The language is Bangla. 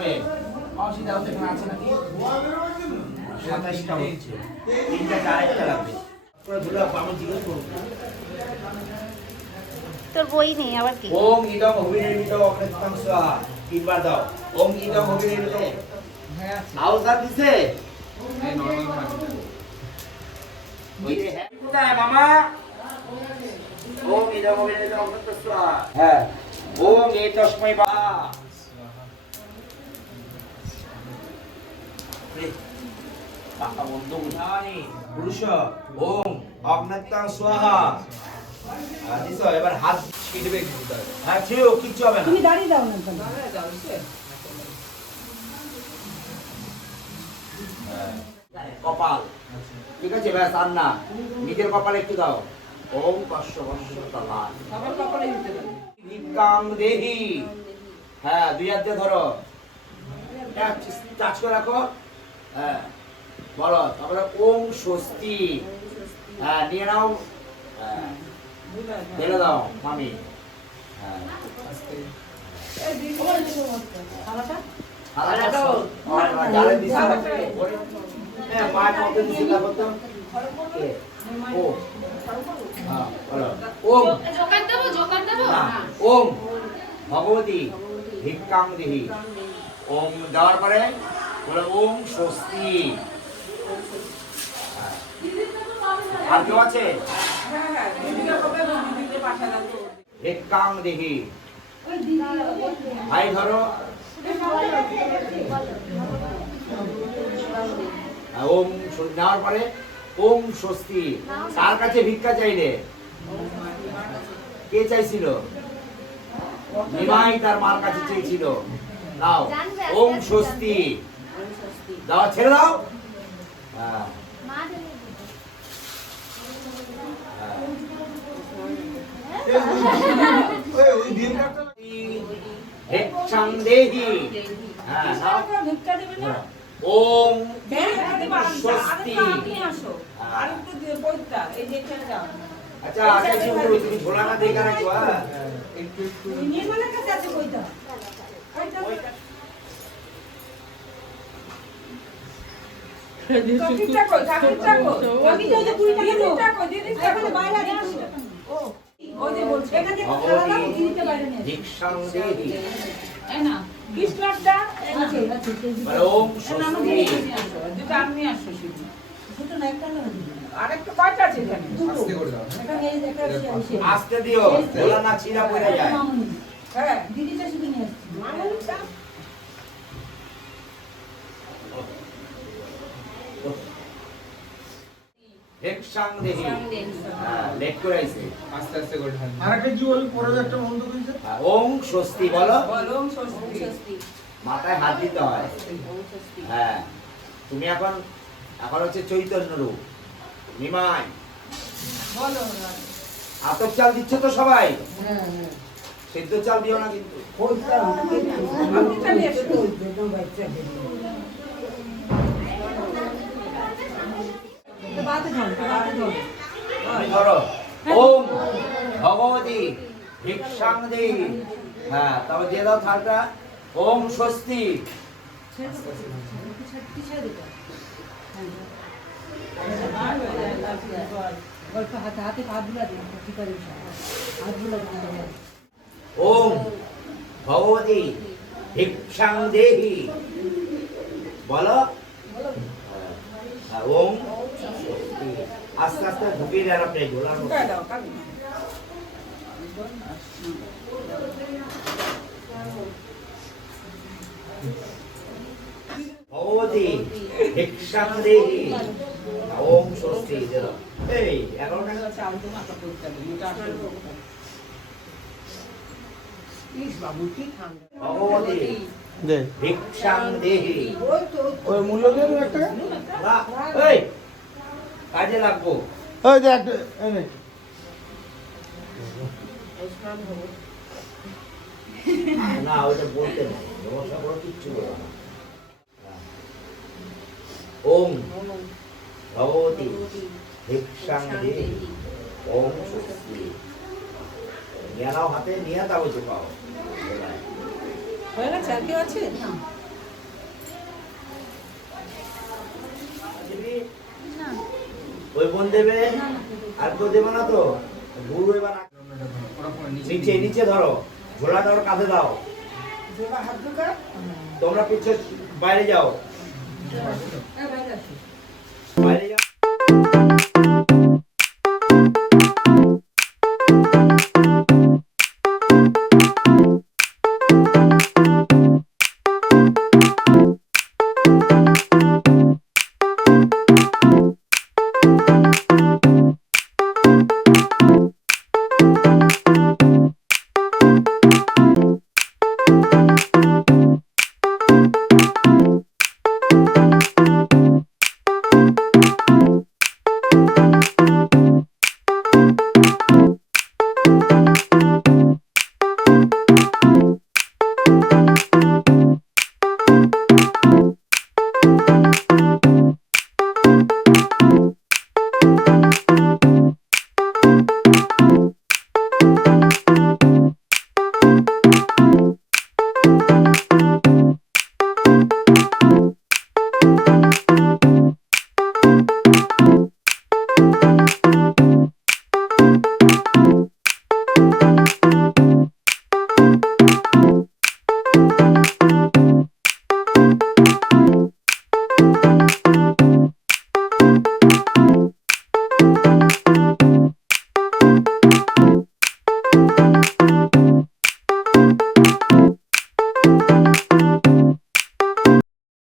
লাগবে অসুবিধা হতে এখানে আছে নাকি 27টা হচ্ছে 3টা 4টা লাগবে পুরো দুলা আমি জিজ্ঞেস করব তোর বই নেই আবার কি ওম ইদম অভিনির্মিত অগ্নিতং স্বাহা তিনবার দাও ওম ইদম অভিনির্মিত হ্যাঁ আওয়াজ দিছে এই নরমাল মাটি ওই যে হ্যাঁ কোথায় মামা ওম ইদম অভিনির্মিত অগ্নিতং স্বাহা হ্যাঁ ওম এতস্মৈ বা বাবা বন্ধু উঠানি পুরুষ ওম অগ্নিতং স্বাহা দিছো এবার হাত ছিটবে কিন্তু হ্যাঁ ছিও কিচ্ছু হবে না তুমি দাঁড়িয়ে দাও না তো দাঁড়ায় যাও সে কপাল ঠিক আছে ব্যাস আর না নিজের কপালে একটু দাও ওম পার্শ্ব বর্ষ তালা সবার কপালে দিতে পারে ভিক্ষাং দেহি হ্যাঁ দুই হাত দিয়ে ধরো টাচ করে রাখো হ্যাঁ বলো তারপরে ওম স্বস্তি হ্যাঁ নিয়ে নাও হ্যাঁ ঢেলে দাও মামি হ্যাঁ জালে দিছে হ্যাঁ মায়ের মধ্যে দিছে লাগো তো ও হ্যাঁ বলো ওম ওম ভগবতী ভিক্ষাং দেহি ওম দেওয়ার পরে বলে ওম স্বস্তি আর কেউ আছে ভিক্ষাং দেহি ভাই ধরো ওম নেওয়ার পরে ওম স্বস্তি তার কাছে ভিক্ষা চাইলে কে চাইছিল নিমাই তার মার কাছে চেয়েছিল দাও ওম স্বস্তি দাও ছেড়ে দাও হ্যাঁ ভিক্ষাং দেহি হ্যাঁ ভিক্ষা দেবে না ওম স্বস্তি স্বস্তি আর একটু বইটা এই যে এখানে যাও আচ্ছা আচ্ছা তুমি ঝোলা না দেখা রাখো হ্যাঁ একটু নির্মলের কাছে আছে কইটা কাকিটা কই কাকিটা কই কাকিটা ওই যে 20 টাকা দাও কাকিটা কই দিদি এখানে বাইরে আছে ও ওই যে বলছে এখান থেকে খাওয়া দাও দিতে বাইরে নিয়ে ভিক্ষাং দেহি এই না কৃষ্ণটা আছে আছে বলে ওম স্বস্তি দুটো আমি আসো শুধু ছোট না একটা না আরেকটা কয়টা আছে এখানে আস্তে করে দাও এখানে এই একটা আছে আস্তে দিও ঝোলা না ছিঁড়া পড়ে যায় হ্যাঁ দিদিটা শুধু নিয়ে আসছে মামুনটা ভিক্ষাং দেহি হ্যাঁ লেট করে আইছে আস্তে আস্তে করে ঢাল আরেকটা কি বল পরে একটা মন্ত্র কইছে ওম স্বস্তি বলো বলো স্বস্তি মাথায় হাত দিতে হয় হ্যাঁ তুমি এখন হচ্ছে চৈতন্য রূপ নিমাই বলো আতপ চাল দিচ্ছ তো সবাই হ্যাঁ হ্যাঁ সিদ্ধ চাল দিও না কিন্তু কইটা আপনি চলে এসো একদম বাচ্চা তো বাতে ধর তুমি ধরো ওম ভগবতী ভিক্ষাং দেহি হ্যাঁ তবে দিয়ে দাও থালটা ওম স্বস্তি গল্প হাতে হাতে হাত বুলা দিন কি করে হাত বুলা দিন ওম ভগবতী ভিক্ষাং দেহি বলো হ্যাঁ, ওম স্বস্তি। আস্তে আস্তে ঢুকিয়ে দেন আপনি গোলার মধ্যে। ঢুকায় দাও কাকি ভগবতী ভিক্ষাং দেহি ওম স্বস্তি দিয়ে দাও। এই 11 টাকা চাল তো মাথা পড়তে হবে মোটা আসলে ইস বাবু কি ঠান্ডা ভগবতী দে ভিক্ষাং দেহি ওই তো ওই মূল্য দে 1 টাকা এই কাজে লাগবো ওই যে একটা এই নে না ওটা বলতে নেই নমস্কার করে কিচ্ছু বলো না ওম ভগবতী ভিক্ষাং দেহি ওম স্বস্তি নিয়ে নাও হাতে নিয়ে দাও যে পাও হয়ে গেছে আর কেউ আছে ওই বোন দেবে আর কেউ দেবে না তো গুরু এবার নিচে নিচে ধরো ঝোলাটা ওর কাঁধে দাও জোড়া হাত ঢোকা তোমরা পিছনে বাইরে যাও বাইরে আসো